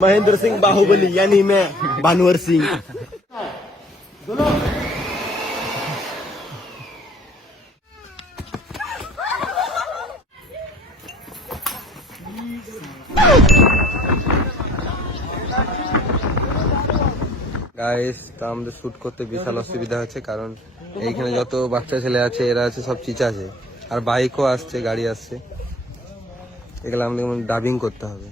महेंद्र सिंह बाहुबली यानी मैं भानुवर सिंह। গাইস, তা আমাদের শুট করতে বিশাল অসুবিধা হচ্ছে, কারণ এইখানে যত বাচ্চা ছেলে আছে এরা আছে সব চিচা আছে, আর বাইকও আসছে, গাড়ি আসছে, এগুলো আমাদের ডাবিং করতে হবে।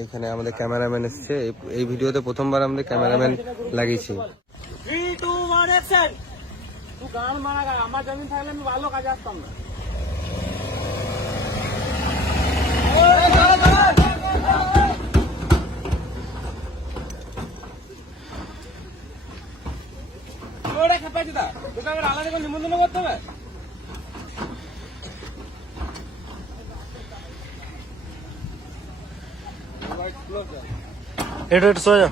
এইখানে আমাদের ক্যামেরাম্যান এসছে, এই ভিডিওতে প্রথমবার আমাদের ক্যামেরাম্যান লাগিয়েছি। আমার জমিন থাকলে আমি ভালো কাজে আসতাম না। আলাদা নিমন্ত্রণ করতে হবে। সোজা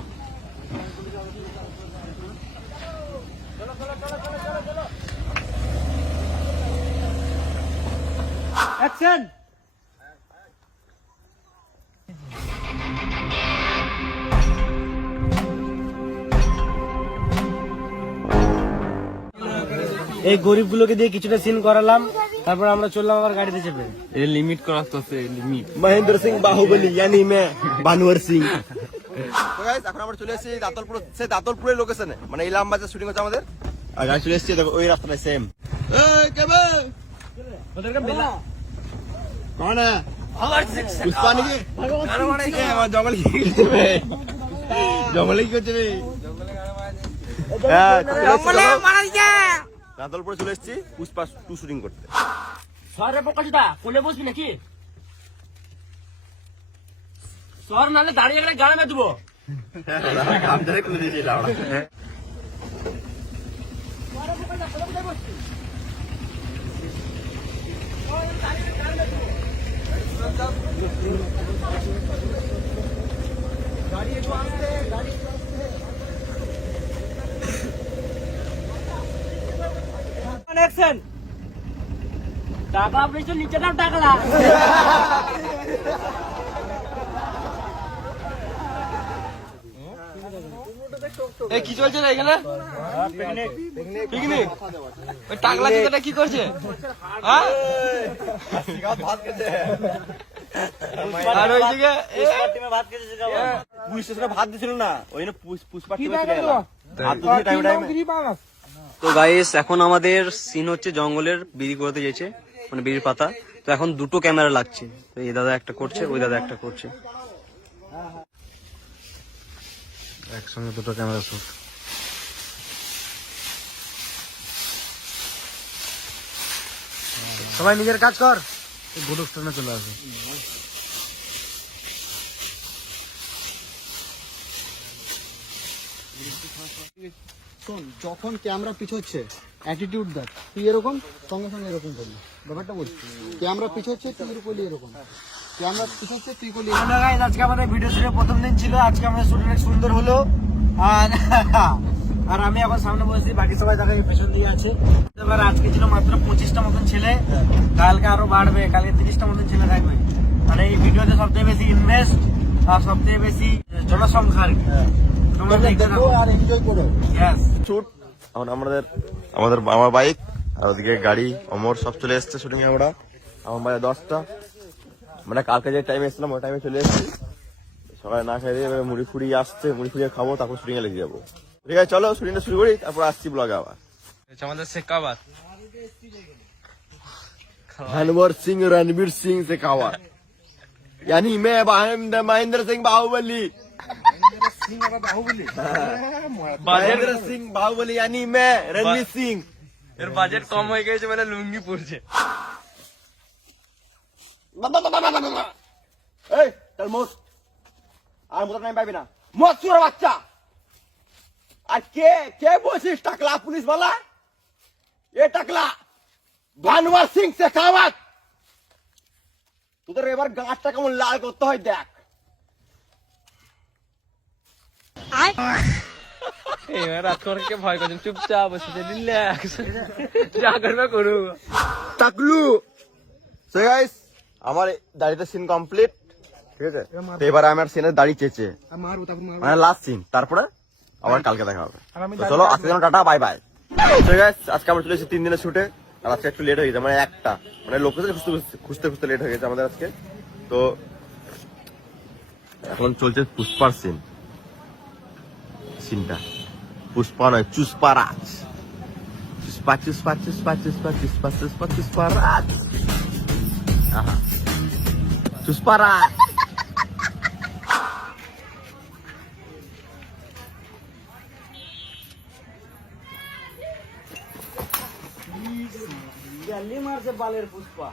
অ্যাকশন। এই গরিবগুলোকে দিয়ে কিছুটা সিন করালাম, তারপর আমরা চললাম আবার গাড়িতে চেপে। এটা লিমিট করা তো আছে, লিমিট। महेंद्र सिंह बाहुबली यानी मैं भानुवर सिंह। তো গাইস, এখন আমরা চলে এসেছি দাতলপুর, সেই দাতলপুরের লোকেশনে, মানে ইলামবাজার শুটিং হচ্ছে আমাদের। আর গাড়ি চলে এসেছি, দেখো ওই রাস্তাটা সেম। এই কেবে ওদেরকে বেলা কোন है পুষ্পা নাকি আমার জঙ্গল কি করতে জঙ্গলে কি করতে জঙ্গলে মারা দিছে। দাতলপুরে চলে এসেছি পুষ্পা 2 শুটিং করতে। সরে পকাশটা কোলে বসবি নাকি? সর নালে দাঁড়িয়ে গেলে গাড়ি মে দেবো। কাম ধরে খুলে দিয়েছি লাউড়া। গাড়ি একটু আসতে, গাড়ি একটু আসতে। অ্যাকশন। টাকা আপনি তো নিচে দাও টাকলা। এই কি চলছে না এখানে? পিকনিক। ওই টাকলা চিতাটা কি করছে? হ্যাঁ, ভাত খেতে। আর ওইদিকে পুলিশ স্টেশনে ভাত দিছিল না, ওই জন্য পুষ্পা টিমে চলে এলাম। ভাত দিতে টাইমে। তো গাইস, এখন আমাদের সিন হচ্ছে জঙ্গলের বিড়ি করতে যেছে, মানে বিড়ির পাতা। তো এখন দুটো ক্যামেরা লাগছে, তো এই দাদা একটা করছে, ওই দাদা একটা করছে, একসঙ্গে দুটো ক্যামেরা শুট। সবাই নিজের কাজ কর, গুড স্টোনে চলে আসে। শোন, যখন ক্যামেরা পিছোচ্ছে অ্যাটিটিউড দেখ, তুই এরকম সঙ্গে সঙ্গে এরকম করবি। ব্যাপারটা বলছি, ক্যামেরা পিছোচ্ছে তুই করলি এরকম, ক্যামেরা পিছোচ্ছে তুই করলি। আজকে আমাদের ভিডিও শুটের প্রথম দিন ছিল, আজকে আমাদের শুট অনেক সুন্দর হলো। আর আর আমি আবার সামনে বসেছি, বাকি সবাই দেখা পেছন দিয়ে আছে। এবার আজকে ছিল মাত্র 25টা মতন ছেলে, কালকে আরো বাড়বে, কালকে 30টা মতন ছেলে থাকবে। আর এই ভিডিওতে সবথেকে বেশি ইনভেস্ট আর সবথেকে বেশি জনসংখ্যা আর কি। তোমরা দেখতে থাকো আর এনজয় করো। ইয়েস। শুট এখন আমার বাইক আর ওদিকে গাড়ি, অমর সব চলে এসছে শুটিং এ। আমরা আমার বাজে 10টা, মানে কালকে যে টাইমে এসেছিলাম ওই টাইমে চলে এসেছি। সকালে না খাই দিয়ে মুড়ি ফুড়ি আসছে, মুড়ি ফুড়িয়ে খাবো, তারপর শুটিং এ লেগে যাবো। ঠিক আছে, চলো শুটিংটা শুরু করি, তারপর আসছি ব্লগে আবার। আমাদের শেখাবাত भानुवर सिंह रणवीर सिंह शेखावत यानी मैं महेंद्र सिंह बाहुबली। महेंद्र सिंह बाहुबली यानी मैं रणवीर सिंह। এর বাজেট কম হয়ে গেছে মানে লুঙ্গি পরছে। এই চল মোট, আর মোটা টাইম পাবি না, মত চুরা বাচ্চা। আর কে কে বলছিস টাকলা পুলিশ वाला? এ টাকলা ভানুয়ার সিং শেখাওয়াত। তোদের এবার গাঁটটা কেমন লাল করতে হয় দেখ। এবার রাত করে ভয় করছেন, চুপচাপ বসে রিল্যাক্স, যা করবে করুক। টাকলু। সো গাইস, আমার দাড়িতে সিন কমপ্লিট, ঠিক আছে? তো এবারে আমার সিনের দাড়ি চেঁচে মারবো তারপর মারবো। মানে লাস্ট সিন, তারপরে আবার কালকে দেখা হবে। তো চলো আজকে যেন টাটা, বাই বাই। ঠিক আছে, আজকে আমরা চলে এসেছি 3 দিনের শুটে, আর আজকে একটু লেট হয়ে গেছে, মানে একটা মানে লোকেশন খুঁজতে লেট হয়ে গেছে আমাদের আজকে। তো এখন চলছে পুষ্পার সিনটা, পুষ্পা নয় চুস্পারাজ, চুস্পারাজ, আহা চুস্পারাজ। মারছে বালের পুষ্পা।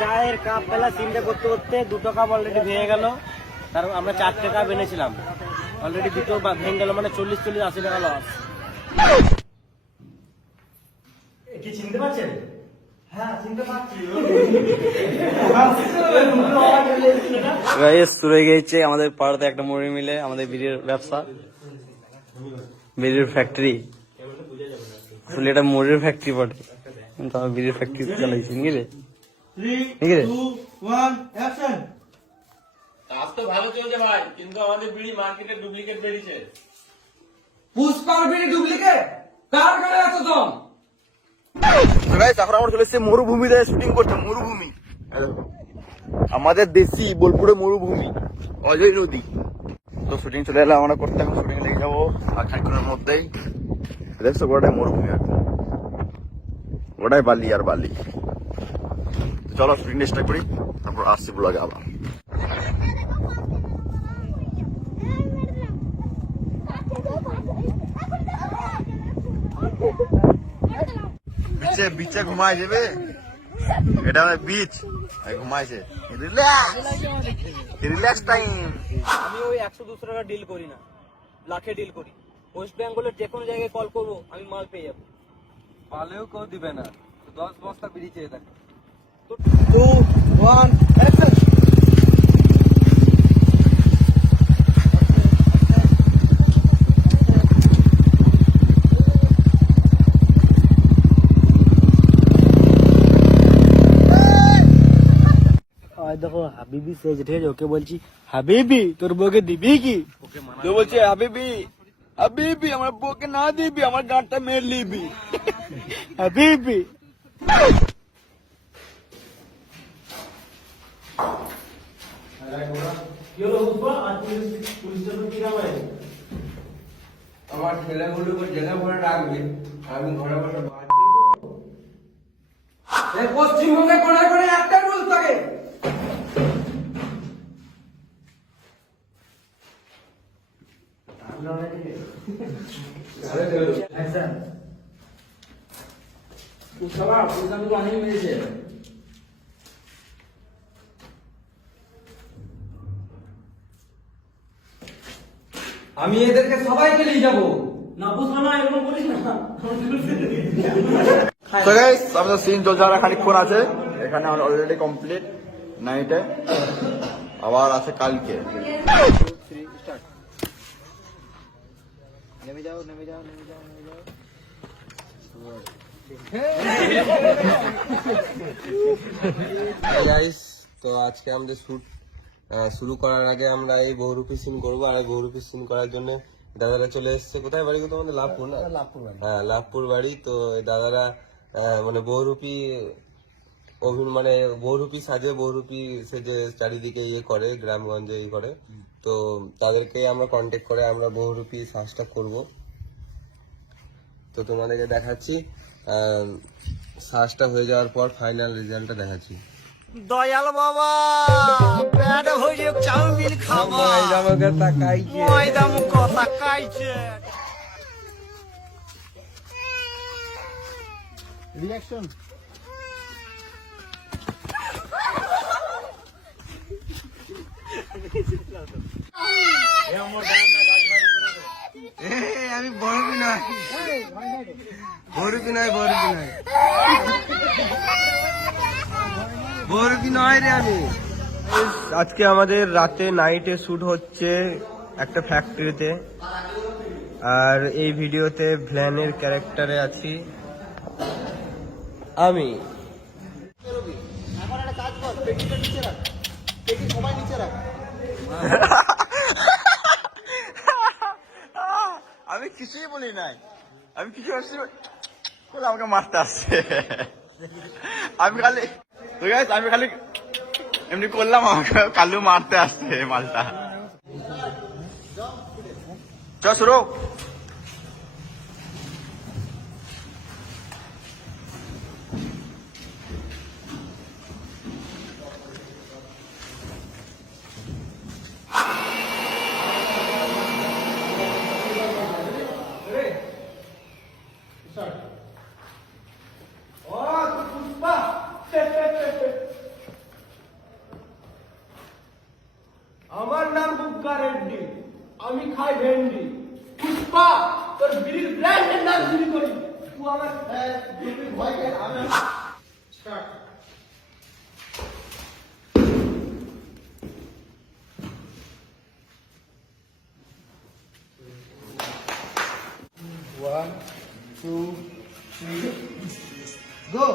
চায়ের কাপ ফেলা সিনটা করতে করতে 2টো কাপ অলরেডি ভেঙে গেল। তার আমরা 4টে কাপ এনেছিলাম, অলরেডি 2টো ভেঙে গেল, মানে 40-80 টাকা লস। কি চিনতে পারছেন? হ্যাঁ চিনতে পারছি। গাইস শুরু হয়ে গেছে আমাদের পাড়াতে একটা মুড়ি মিলে, আমাদের বিড়ির ব্যবসা, বিড়ির ফ্যাক্টরি। আসলে এটা মুড়ির ফ্যাক্টরি বটে, কিন্তু আমি বিড়ির ফ্যাক্টরি চালাইছি নাকি রে? নাকি রে? কাজ তো ভালো চলছে ভাই, কিন্তু আমাদের বিড়ি মার্কেটে ডুপ্লিকেট বেরিয়েছে। পুষ্পার বিড়ি ডুপ্লিকেট? কার গায়ে এত দম? তো গাইস এখন আমরা চলে এসেছি মরুভূমিতে শুটিং করতে। মরুভূমি, আমাদের দেশি বোলপুরে মরুভূমি, অজয় নদী। তো শুটিং চলে এলাম আমরা করতে, এখন শুটিং লেগে যাবো আর খানিক্ষণের মধ্যেই। দেখছো গোটাই মরুভূমি, আর গোটাই বালি আর বালি। তো চলো শুটিং স্টার্ট করি, তারপর আসছি ব্লগে আবার। বিচে ঘুমায় যাবে, এটা মানে বিচ ঘুমাইছে, রিল্যাক্স টাইম। আমি ওই 100-200 টাকা ডিল করি না, লাখে ডিল করি। ওয়েস্ট বেঙ্গলের যে কোনো জায়গায় কল করবো, আমি মাল পেয়ে যাবো। পালেও কেউ দিবে না, 10 বস্তা বিড়ি চেয়ে থাকে। 2, 1, অ্যাকশন। দেখো হাবিবি সেজ, ঠিক আছে? ওকে বলছি হাবিবি তোর বউকে দিবি কি? তো বলছে হাবিবি, হাবিবি আমার বউকে না দিবি, আমার গাঁটটা মেরে লিবি। হাবিবি আমার ছেলেগুলোকে জেলে ভরে রাখবে, আমি ঘরে বসে পশ্চিমবঙ্গে কোনায় কোনায় একটা রুল থাকে। আমি এদেরকে সবাইকে নিয়ে যাবো। না বুঝলো না, এরকম বলিস না। তো গাইস আমাদের সিন চলছে, আর খানিকক্ষণ আছে, এখানে আমরা অলরেডি কমপ্লিট নাইটে, আবার আছে কালকে। নেমে যাও, নেমে যাও, নেমে যাও, নেমে যাও। গাইস তো আজকে আমাদের শুট শুরু করার আগে আমরা এই বহুরূপী সিন করবো, আর এই বহুরূপী সিন করার জন্য দাদারা চলে এসেছে। কোথায় বাড়ি? তোমাদের লাভপুর না? লাভপুর বাড়ি। হ্যাঁ লাভপুর বাড়ি। তো এই দাদারা মানে বহুরূপী মানে বহুরূপী সাজে, বহুরূপী সেজে চারিদিকে ইয়ে করে, গ্রামগঞ্জে ইয়ে করে। তো তাদেরকে আমরা কন্ট্যাক্ট করে আমরা বহুরূপী সাজটা করব। তো তোমাদেরকে দেখাচ্ছি, সাজটা হয়ে যাওয়ার পর ফাইনাল রেজাল্টটা দেখাচ্ছি। দয়াল বাবা পেট ভরে চাউমিন খাবো, আমাকে তাকাইছে, ময়দা মুখ তাকাইছে। রিঅ্যাকশন। আমি বড়বি নয়, বড়বি নয়, বড়বি নয়, বড়বি নয় রে আমি। আজকে আমাদের রাতে নাইটে শুট হচ্ছে একটা ফ্যাক্টরিতে, আর এই ভিডিওতে ভ্ল্যানের ক্যারেক্টারে আছি। আমি এখন একটা কাজ কর, পেটিটা নিচে রাখ, পেটি সবাই নিচে রাখ। আমি কিছুই বলি নাই, আমি কিছু আসছি বলে আমাকে মারতে আসছে। আমি খালি এমনি করলাম, আমাকে কালু মারতে আসছে মালটা। চ শুরু। আমার নাম গুপ্তা রেড্ডি, আমি খাই ভেন্ডি। পুষ্পা তোর বিড়ির ব্র্যান্ডের নাম চুরি করি, তুই আমার ভয় পেয়ে আমি start. One, two, three, go.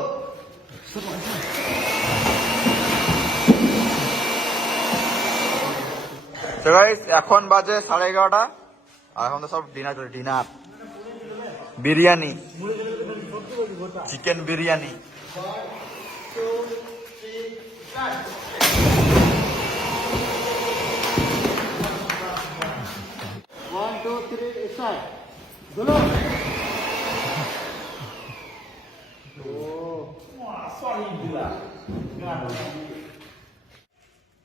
তো গাইস এখন বাজে 11:30, আর এখন তো সব ডিনার করে, dinner biryani, chicken biryani. One, two, three, start. Dolo.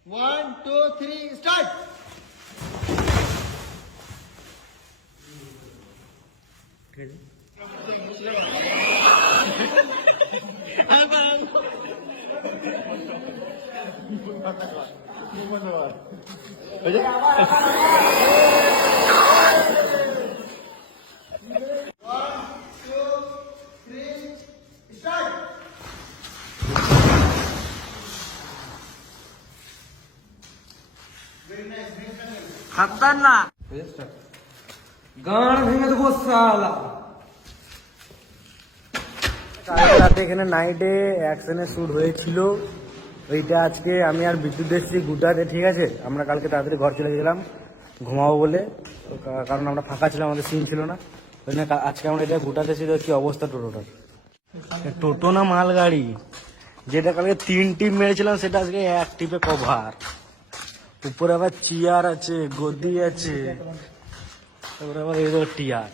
One, two, three, start. গান ভেঙে দেবো শালা। কালকে রাতে এখানে নাইটে অ্যাকশনের শুট হয়েছিল, ওইটা আজকে আমি আর বিদ্যুৎ এসেছি গুটাতে, ঠিক আছে। আমরা কালকে তাড়াতাড়ি ঘর চলে গেলাম ঘুমাবো বলে, কারণ আমরা ফাঁকা ছিলাম, আমাদের সিন ছিল না। ওই জন্য আজকে আমরা এটা গুটাতে ছিল। কি অবস্থা টোটোটার, টোটো না মালগাড়ি, যেটা কালকে 3 টিপ মেরেছিলাম সেটা আজকে 1 টিপে কভার। উপরে আবার চেয়ার আছে, গদি আছে, তারপরে আবার এই টিয়ার।